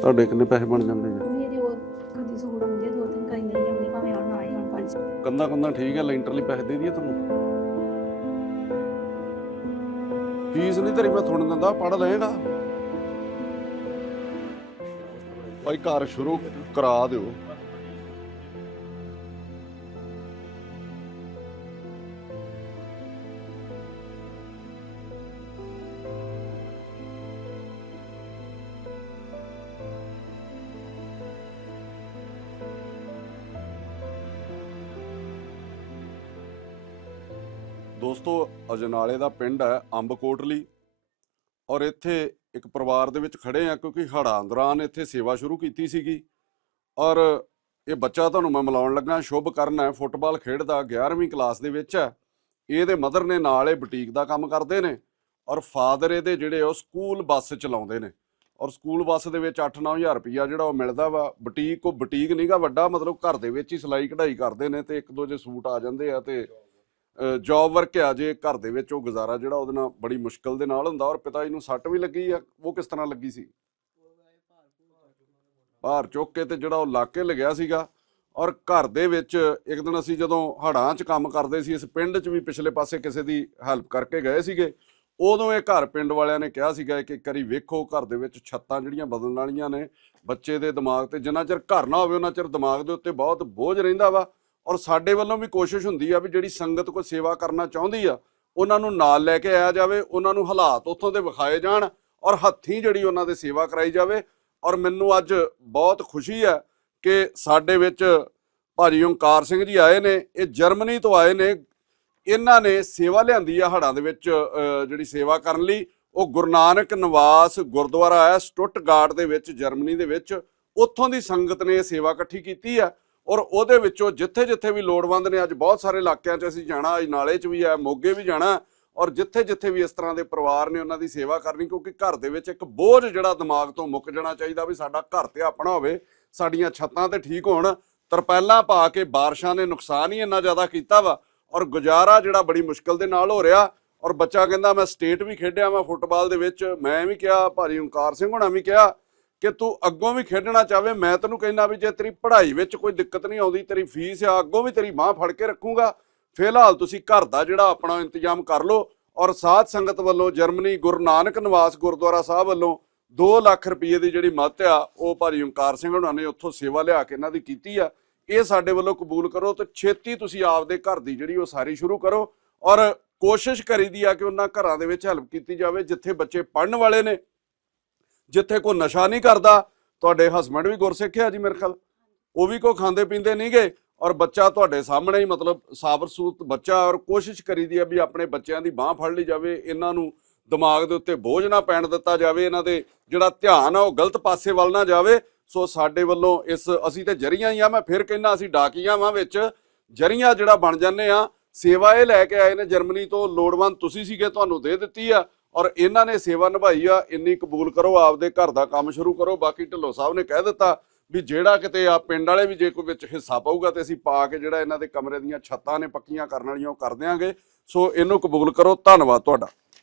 ਤੁਹਾਡੇ ਕਿੰਨੇ ਪੈਸੇ ਬਣ ਜਾਂਦੇ ਜੀ ਮੇਰੇ ਉਹ ਕਦੀ ਸੂਟ ਆਉਂਦੇ ਦੋ ਤਿੰਨ ਕਈ ਨਹੀਂ ਆਉਂਦੇ ਭਾਵੇਂ ਆਉਣ ਨਾ ਹੀ ਹੁਣ ਪੰਜ ਕੰਦਾ ਕੰਦਾ ਠੀਕ ਹੈ ਲੈਂਟਰ ਲਈ ਪੈਸੇ ਦੇ ਦਈਏ ਤੁਹਾਨੂੰ? ਫੀਸ ਨਹੀਂ ਤੇਰੀ ਮੈਂ ਤੁਹਾਨੂੰ ਦਿੰਦਾ ਪੜ ਲਏਗਾ। ਭਾਈ ਘਰ ਸ਼ੁਰੂ ਕਰਾ ਦਿਓ। ਦੋਸਤੋ, ਅਜਨਾਲੇ ਦਾ ਪਿੰਡ ਹੈ ਅੰਬਕੋਟਲੀ ਔਰ ਇੱਥੇ ਇੱਕ ਪਰਿਵਾਰ ਦੇ ਵਿੱਚ ਖੜੇ ਆ ਕਿਉਂਕਿ ਹੜ੍ਹਾਂ ਦੌਰਾਨ ਇੱਥੇ ਸੇਵਾ ਸ਼ੁਰੂ ਕੀਤੀ ਸੀਗੀ ਔਰ ਇਹ ਬੱਚਾ ਤੁਹਾਨੂੰ ਮੈਂ ਮਿਲਾਉਣ ਲੱਗਾ, ਸ਼ੁਭ ਕਰਨ ਹੈ, ਫੁੱਟਬਾਲ ਖੇਡਦਾ 11ਵੀਂ ਕਲਾਸ ਦੇ ਵਿੱਚ ਹੈ। ਇਹਦੇ ਮਦਰ ਨੇ ਨਾਲ ਇਹ ਬੁਟੀਕ ਦਾ ਕੰਮ ਕਰਦੇ ਨੇ ਔਰ ਫਾਦਰ ਇਹਦੇ ਜਿਹੜੇ ਉਹ ਸਕੂਲ ਬੱਸ ਚਲਾਉਂਦੇ ਨੇ ਔਰ ਸਕੂਲ ਬੱਸ ਦੇ ਵਿੱਚ 8-9000 ਰੁਪਈਆ ਜਿਹੜਾ ਉਹ ਮਿਲਦਾ ਵਾ, ਬੁਟੀਕ ਕੋ ਬੁਟੀਕ ਨਹੀਂਗਾ ਵੱਡਾ, ਮਤਲਬ ਘਰ ਦੇ ਵਿੱਚ ਹੀ ਸਿਲਾਈ ਕਢਾਈ ਕਰਦੇ ਨੇ ਤੇ ਇੱਕ ਦੋ ਜੇ ਸੂਟ ਆ ਜਾਂਦੇ ਆ ਤੇ ਜੌਬ ਵਰਕ ਆ ਜੇ ਘਰ ਦੇ ਵਿੱਚ ਉਹ ਗੁਜ਼ਾਰਾ ਜਿਹੜਾ ਉਹਦੇ ਨਾਲ ਬੜੀ ਮੁਸ਼ਕਲ ਦੇ ਨਾਲ ਹੁੰਦਾ ਔਰ ਪਿਤਾ ਜੀ ਨੂੰ ਸੱਟ ਵੀ ਲੱਗੀ ਆ, ਉਹ ਕਿਸ ਤਰ੍ਹਾਂ ਲੱਗੀ ਸੀ? ਭਾਰ ਚੁੱਕ ਕੇ ਤੇ ਜਿਹੜਾ ਉਹ ਲਾਕੇ ਲਗਿਆ ਸੀਗਾ ਔਰ ਘਰ ਦੇ ਵਿੱਚ ਇੱਕ ਦਿਨ ਅਸੀਂ ਜਦੋਂ ਹੜਾਂ 'ਚ ਕੰਮ ਕਰਦੇ ਸੀ, ਇਸ ਪਿੰਡ 'ਚ ਵੀ ਪਿਛਲੇ ਪਾਸੇ ਕਿਸੇ ਦੀ ਹੈਲਪ ਕਰਕੇ ਗਏ ਸੀਗੇ, ਉਦੋਂ ਇਹ ਘਰ ਪਿੰਡ ਵਾਲਿਆਂ ਨੇ ਕਿਹਾ ਸੀਗਾ ਕਿ ਕਰੀ ਵੇਖੋ ਘਰ ਦੇ ਵਿੱਚ ਛੱਤਾਂ ਜਿਹੜੀਆਂ ਬਦਲਣ ਵਾਲੀਆਂ ਨੇ, ਬੱਚੇ ਦੇ ਦਿਮਾਗ ਤੇ ਜਿੰਨਾ ਚਿਰ ਘਰ ਨਾ ਹੋਵੇ, ਉਹਨਾਂ ਚਿਰ ਦਿਮਾਗ ਦੇ ਉੱਤੇ ਬਹੁਤ ਬੋਝ ਰਹਿੰਦਾ ਵਾ। ਔਰ ਸਾਡੇ ਵੱਲੋਂ ਵੀ ਕੋਸ਼ਿਸ਼ ਹੁੰਦੀ ਆ ਵੀ ਜਿਹੜੀ ਸੰਗਤ ਕੋਈ ਸੇਵਾ ਕਰਨਾ ਚਾਹੁੰਦੀ ਆ, ਉਹਨਾਂ ਨੂੰ ਨਾਲ ਲੈ ਕੇ ਆਇਆ ਜਾਵੇ, ਉਹਨਾਂ ਨੂੰ ਹਾਲਾਤ ਉੱਥੋਂ ਦੇ ਵਿਖਾਏ ਜਾਣ ਔਰ ਹੱਥੀਂ ਜਿਹੜੀ ਉਹਨਾਂ ਦੇ ਸੇਵਾ ਕਰਾਈ ਜਾਵੇ। ਔਰ ਮੈਨੂੰ ਅੱਜ ਬਹੁਤ ਖੁਸ਼ੀ ਹੈ ਕਿ ਸਾਡੇ ਵਿੱਚ ਭਾਜੀ ਓਂਕਾਰ ਸਿੰਘ ਜੀ ਆਏ ਨੇ, ਇਹ ਜਰਮਨੀ ਤੋਂ ਆਏ ਨੇ। ਇਹਨਾਂ ਨੇ ਸੇਵਾ ਲਿਆਂਦੀ ਆ ਹੜਾਂ ਦੇ ਵਿੱਚ ਜਿਹੜੀ ਸੇਵਾ ਕਰਨ ਲਈ। ਉਹ ਗੁਰੂ ਨਾਨਕ ਨਿਵਾਸ ਗੁਰਦੁਆਰਾ ਹੈ ਸਟੁੱਟਗਾਰਡ ਦੇ ਵਿੱਚ, ਜਰਮਨੀ ਦੇ ਵਿੱਚ। ਉੱਥੋਂ ਦੀ ਸੰਗਤ ਨੇ ਇਹ ਸੇਵਾ ਇਕੱਠੀ ਕੀਤੀ ਆ। ਔਰ ਉਹਦੇ ਵਿੱਚੋਂ ਜਿੱਥੇ ਜਿੱਥੇ ਵੀ ਲੋੜਵੰਦ ਨੇ, ਅੱਜ ਬਹੁਤ ਸਾਰੇ ਇਲਾਕਿਆਂ 'ਚ ਅਸੀਂ ਜਾਣਾ, ਅੱਜ ਨਾਲੇ 'ਚ ਵੀ ਆ ਮੋਗੇ ਵੀ ਜਾਣਾ ਔਰ ਜਿੱਥੇ ਜਿੱਥੇ ਵੀ ਇਸ ਤਰ੍ਹਾਂ ਦੇ ਪਰਿਵਾਰ ਨੇ ਉਹਨਾਂ ਦੀ ਸੇਵਾ ਕਰਨੀ, ਕਿਉਂਕਿ ਘਰ ਦੇ ਵਿੱਚ ਇੱਕ ਬੋਝ ਜਿਹੜਾ ਦਿਮਾਗ ਤੋਂ ਮੁੱਕ ਜਾਣਾ ਚਾਹੀਦਾ ਵੀ ਸਾਡਾ ਘਰ ਤੇ ਆਪਣਾ ਹੋਵੇ, ਸਾਡੀਆਂ ਛੱਤਾਂ ਤੇ ਠੀਕ ਹੋਣ, ਤਰਪੈਲਾਂ ਪਾ ਕੇ ਬਾਰਿਸ਼ਾਂ ਨੇ ਨੁਕਸਾਨ ਹੀ ਇੰਨਾ ਜ਼ਿਆਦਾ ਕੀਤਾ ਵਾ ਔਰ ਗੁਜ਼ਾਰਾ ਜਿਹੜਾ ਬੜੀ ਮੁਸ਼ਕਲ ਦੇ ਨਾਲ ਹੋ ਰਿਹਾ ਔਰ ਬੱਚਾ ਕਹਿੰਦਾ ਮੈਂ ਸਟੇਟ ਵੀ ਖੇਡਿਆ ਮੈਂ ਫੁੱਟਬਾਲ ਦੇ ਵਿੱਚ, ਮੈਂ ਵੀ ਕਿਹਾ, ਭਾਜੀ ਓਂਕਾਰ ਸਿੰਘ ਹੋਣਾ ਵੀ ਕਿਹਾ ਕਿ ਤੂੰ ਅੱਗੋਂ ਵੀ ਖੇਡਣਾ ਚਾਹਵੇ, ਮੈਂ ਤੈਨੂੰ ਕਹਿੰਦਾ ਵੀ ਜੇ ਤੇਰੀ ਪੜ੍ਹਾਈ ਵਿੱਚ ਕੋਈ ਦਿੱਕਤ ਨਹੀਂ ਆਉਂਦੀ, ਤੇਰੀ ਫੀਸ ਆ, ਅੱਗੋਂ ਵੀ ਤੇਰੀ ਬਾਹ ਫੜ ਕੇ ਰੱਖੂੰਗਾ। ਫਿਲਹਾਲ ਤੁਸੀਂ ਘਰ ਦਾ ਜਿਹੜਾ ਆਪਣਾ ਇੰਤਜ਼ਾਮ ਕਰ ਲਓ ਔਰ ਸਾਧ ਸੰਗਤ ਵੱਲੋਂ ਜਰਮਨੀ ਗੁਰੂ ਨਾਨਕ ਨਿਵਾਸ ਗੁਰਦੁਆਰਾ ਸਾਹਿਬ ਵੱਲੋਂ 2 ਲੱਖ ਰੁਪਏ ਦੀ ਜਿਹੜੀ ਮੱਤ ਆ, ਉਹ ਭਾਜੀ ਓਂਕਾਰ ਸਿੰਘ ਉਹਨਾਂ ਨੇ ਉੱਥੋਂ ਸੇਵਾ ਲਿਆ ਕੇ ਇਹਨਾਂ ਦੀ ਕੀਤੀ ਆ। ਇਹ ਸਾਡੇ ਵੱਲੋਂ ਕਬੂਲ ਕਰੋ ਤੇ ਛੇਤੀ ਤੁਸੀਂ ਆਪਦੇ ਘਰ ਦੀ ਜਿਹੜੀ ਉਹ ਸਾਰੀ ਸ਼ੁਰੂ ਕਰੋ ਔਰ ਕੋਸ਼ਿਸ਼ ਕਰੀਦੀ ਆ ਕਿ ਉਹਨਾਂ ਘਰਾਂ ਦੇ ਵਿੱਚ ਹੈਲਪ ਕੀਤੀ ਜਾਵੇ, ਜਿੱਥੇ ਬੱਚੇ ਪੜਨ ਵਾਲੇ ਨੇ। ਜਿੱਥੇ ਕੋਈ ਨਸ਼ਾ ਨਹੀਂ ਕਰਦਾ, ਤੁਹਾਡੇ ਹਸਬੰਡ ਵੀ ਗੁਰਸਿੱਖ ਆ ਜੀ ਮੇਰੇ ਖਿਆਲ। ਉਹ ਵੀ ਕੋ ਖਾਂਦੇ ਪੀਂਦੇ ਨਹੀਂਗੇ ਔਰ ਬੱਚਾ ਤੁਹਾਡੇ ਸਾਹਮਣੇ ਹੀ ਮਤਲਬ ਸਾਬਰ ਸੂਤ ਬੱਚਾ ਔਰ ਕੋਸ਼ਿਸ਼ ਕਰੀਦੀ ਆ ਵੀ ਆਪਣੇ ਬੱਚਿਆਂ ਦੀ ਬਾਹ ਫੜ ਲਈ ਜਾਵੇ, ਇਹਨਾਂ ਨੂੰ ਦਿਮਾਗ ਦੇ ਉੱਤੇ ਬੋਝ ਨਾ ਪੈਣ ਦਿੱਤਾ ਜਾਵੇ, ਇਹਨਾਂ ਦੇ ਜਿਹੜਾ ਧਿਆਨ ਆ ਉਹ ਗਲਤ ਪਾਸੇ ਵੱਲ ਨਾ ਜਾਵੇ। ਸੋ ਸਾਡੇ ਵੱਲੋਂ ਇਸ ਅਸੀਂ ਤੇ ਜਰੀਆਂ ਹੀ ਆ, ਮੈਂ ਫਿਰ ਕਹਿੰਦਾ ਅਸੀਂ ਡਾਕੀਆਂ ਵਾਂ ਵਿੱਚ, ਜਰੀਆਂ ਜਿਹੜਾ ਬਣ ਜਾਂਦੇ ਆ, ਸੇਵਾ ਇਹ ਲੈ ਕੇ ਆਏ ਨੇ, ਜਰਮਨੀ ਤੋਂ ਲੋੜਵੰਦ ਤੁਸੀਂ ਸੀਗੇ, ਤੁਹਾਨੂੰ ਦੇ ਦਿੱਤੀ ਆ। ਔਰ ਇਹਨਾਂ ਨੇ ਸੇਵਾ ਨਿਭਾਈ ਆ, ਇੰਨੀ ਕਬੂਲ ਕਰੋ, ਆਪਦੇ ਘਰ ਦਾ ਕੰਮ ਸ਼ੁਰੂ ਕਰੋ। ਬਾਕੀ ਢਿੱਲੋਂ ਸਾਹਿਬ ਨੇ ਕਹਿ ਦਿੱਤਾ ਵੀ ਜਿਹੜਾ ਕਿਤੇ ਆ ਪਿੰਡ ਵਾਲੇ ਵੀ ਜੇ ਕੋਈ ਵਿੱਚ ਹਿੱਸਾ ਪਾਊਗਾ ਤੇ ਅਸੀਂ ਪਾ ਕੇ ਜਿਹੜਾ ਇਹਨਾਂ ਦੇ ਕਮਰੇ ਦੀਆਂ ਛੱਤਾਂ ਨੇ ਪੱਕੀਆਂ ਕਰਨ ਵਾਲੀਆਂ ਉਹ ਕਰ ਦਿਆਂਗੇ। ਸੋ ਇਹਨੂੰ ਕਬੂਲ ਕਰੋ। ਧੰਨਵਾਦ ਤੁਹਾਡਾ।